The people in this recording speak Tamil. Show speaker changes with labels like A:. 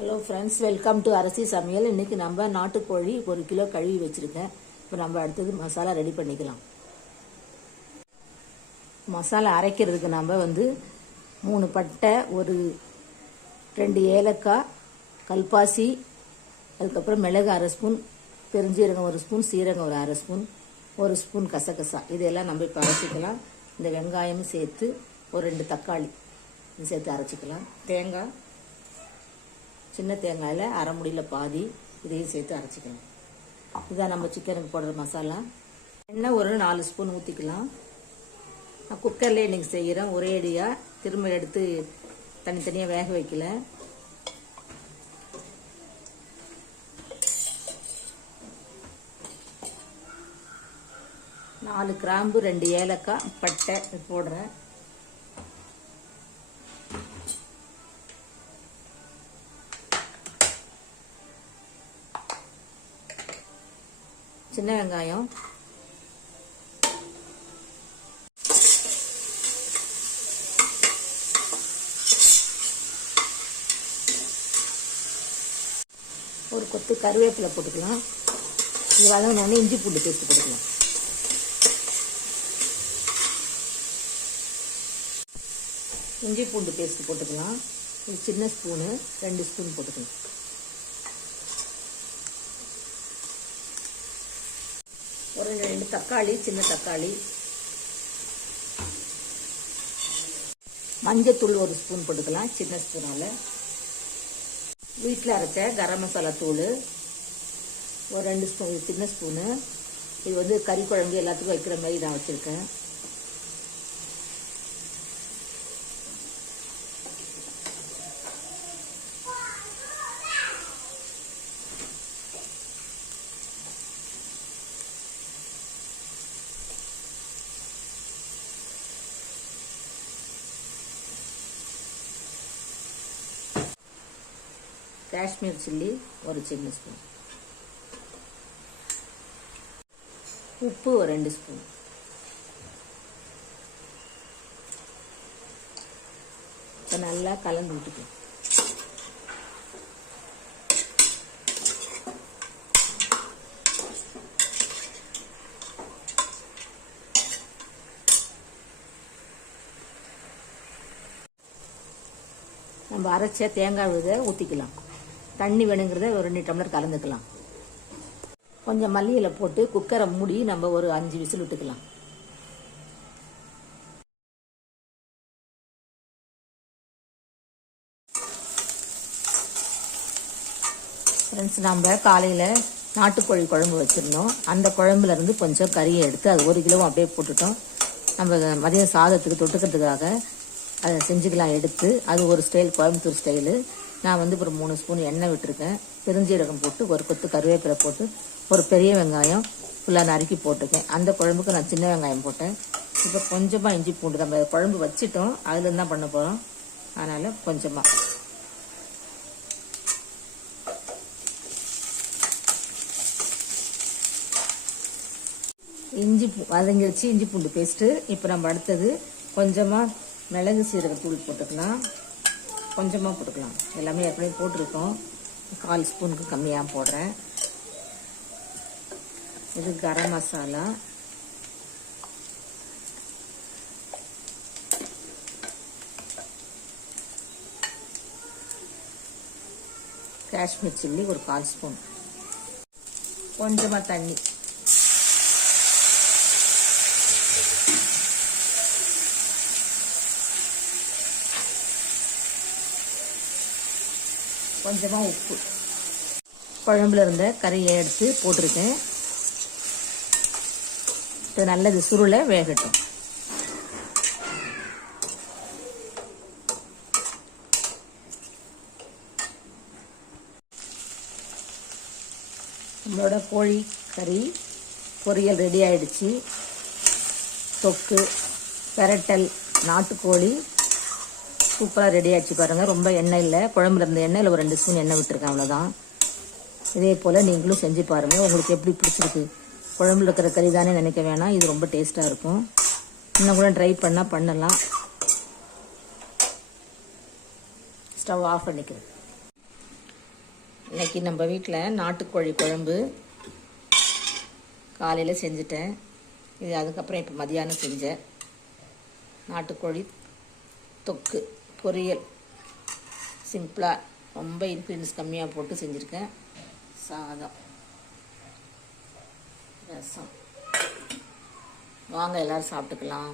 A: Hello friends welcome to Arasi Samayal. இன்னைக்கு நம்ம நாட்டுக்கோழி ஒரு கிலோ கழுவி வச்சுருக்கேன். இப்போ நம்ம அடுத்தது மசாலா ரெடி பண்ணிக்கலாம். மசாலா அரைக்கிறதுக்கு நம்ம வந்து மூணு பட்டை ஒரு ரெண்டு ஏலக்காய் கல்பாசி அதுக்கப்புறம் மிளகு அரை ஸ்பூன் பெருஞ்சீரகம் ஒரு ஸ்பூன் சீரகம் ஒரு அரை ஸ்பூன் ஒரு ஸ்பூன் கசகசா. இதெல்லாம் நம்ம இப்போ அரைச்சிக்கலாம். இந்த வெங்காயமும் சேர்த்து ஒரு ரெண்டு தக்காளி இது சேர்த்து அரைச்சிக்கலாம். தேங்காய் சின்ன தேங்காயில் அரை முடியில் பாதி இதையும் சேர்த்து அரைச்சிக்கணும். இதான் நம்ம சிக்கனுக்கு போடுற மசாலா. எண்ணெய் ஒரு நாலு ஸ்பூன் ஊற்றிக்கலாம் நான் குக்கரில் இன்றைக்கி செய்கிறேன் ஒரே அடியாக திரும்ப எடுத்து தனித்தனியாக வேக வைக்கல. நாலு கிராம்பு ரெண்டு ஏலக்காய் பட்டை போடுறேன். சின்ன வெங்காயம். ஒரு கொத்து கருவேப்பிலை போட்டுக்கலாம். இது வதங்கினோடனே இஞ்சி பூண்டு பேஸ்ட் போட்டுக்கலாம். இஞ்சி பூண்டு பேஸ்ட் போட்டுக்கலாம். ஒரு சின்ன ஸ்பூனு ரெண்டு ஸ்பூன் போட்டுக்கலாம். ஒரு ரெண்டு தக்காளி சின்ன தக்காளி. மஞ்சத்தூள் ஒரு ஸ்பூன் போட்டுக்கலாம் சின்ன ஸ்பூனால். வீட்டில் அரைச்ச கரம் மசாலா தூள் ஒரு ரெண்டு ஸ்பூன் சின்ன ஸ்பூனு. இது வந்து கறி குழம்பு எல்லாத்துக்கும் வைக்கிற மாதிரி நான் வச்சுருக்கேன். காஷ்மீர் சில்லி ஒரு சின்ன ஸ்பூன். உப்பு ஒரு ரெண்டு ஸ்பூன். இப்போ நல்லா கலந்து விட்டுக்கும் நம்ம அரைச்ச தேங்காய் விதை ஊற்றிக்கலாம் தண்ணி வேணுங்கிறத ஒரு ரெண்டு டம்ளர் கலந்துக்கலாம். கொஞ்சம் மல்லியில் போட்டு குக்கரை மூடி நம்ம ஒரு அஞ்சு விசில் விட்டுக்கலாம். ஃப்ரெண்ட்ஸ் நம்ம காலையில் நாட்டுக்கோழி குழம்பு வச்சுருந்தோம். அந்த குழம்புல இருந்து கொஞ்சம் கறியை எடுத்து அது ஒரு கிலோவும் அப்படியே போட்டுட்டோம். நம்ம மதியம் சாதத்துக்கு தொட்டுக்கிறதுக்காக அதை செஞ்சுக்கலாம் எடுத்து அது ஒரு ஸ்டைல் கோயம்புத்தூர் ஸ்டைலு நான் வந்து ஒரு மூணு ஸ்பூன் எண்ணெய் விட்டுருக்கேன். பெருஞ்சீரகம் போட்டு ஒரு கொத்து கருவேப்பிலை போட்டு ஒரு பெரிய வெங்காயம் ஃபுல்லாக நறுக்கி போட்டிருக்கேன். அந்த குழம்புக்கு நான் சின்ன வெங்காயம் போட்டேன். இப்போ கொஞ்சமாக இஞ்சி பூண்டு நம்ம குழம்பு வச்சுட்டோம். அதுலேருந்து தான் பண்ண போகிறோம் அதனால் கொஞ்சமாக இஞ்சி பூ வதங்கிடுச்சு இஞ்சி பூண்டு பேஸ்ட்டு இப்போ நம்ம அடுத்தது கொஞ்சமாக மிளகு சீரகத்தூள் போட்டுக்கலாம். கொஞ்சமாக போட்டுக்கலாம். எல்லாமே ஏற்கனவே போட்டிருக்கோம். கால் ஸ்பூனுக்கு கம்மியாக போடுறேன். இது கரம் மசாலா. காஷ்மீர் சில்லி ஒரு கால் ஸ்பூன். கொஞ்சமாக தண்ணி. கொஞ்சமாக உப்பு. குழம்புல இருந்த கறியை எடுத்து போட்டிருக்கேன். இது நல்லது சுருளை வேகட்டும். நம்மளோட கோழி கறி பொரியல் ரெடி ஆயிடுச்சு. தொக்கு பெரட்டல் நாட்டுக்கோழி சூப்பராக ரெடி ஆச்சு பாருங்கள் ரொம்ப எண்ணெய் இல்லை. குழம்புல இருந்த எண்ணெயில் ஒரு ரெண்டு ஸ்பூன் எண்ணெய் விட்டுருக்கேன் அவ்வளோதான் இதே போல் நீங்களும் செஞ்சு பாருங்கள் உங்களுக்கு எப்படி பிடிச்சிருக்கு? குழம்புல இருக்கிற கறி தானே நினைக்க வேணாம். இது ரொம்ப டேஸ்ட்டாக இருக்கும். இன்னும் கூட ட்ரை பண்ணால் பண்ணலாம். ஸ்டவ் ஆஃப் பண்ணிக்கிறேன். இன்னைக்கு நம்ம வீட்டில் நாட்டுக்கோழி குழம்பு காலையில் செஞ்சுட்டேன். இது அதுக்கப்புறம் இப்போ மதியானம் செஞ்சேன். நாட்டுக்கோழி தொக்கு. பொரியல். சிம்பிளாக ரொம்ப இன்க்ரீடியன்ஸ் கம்மியாக போட்டு செஞ்சுருக்கேன். சாதம். ரசம். வாங்க எல்லோரும் சாப்பிட்டுக்கலாம்.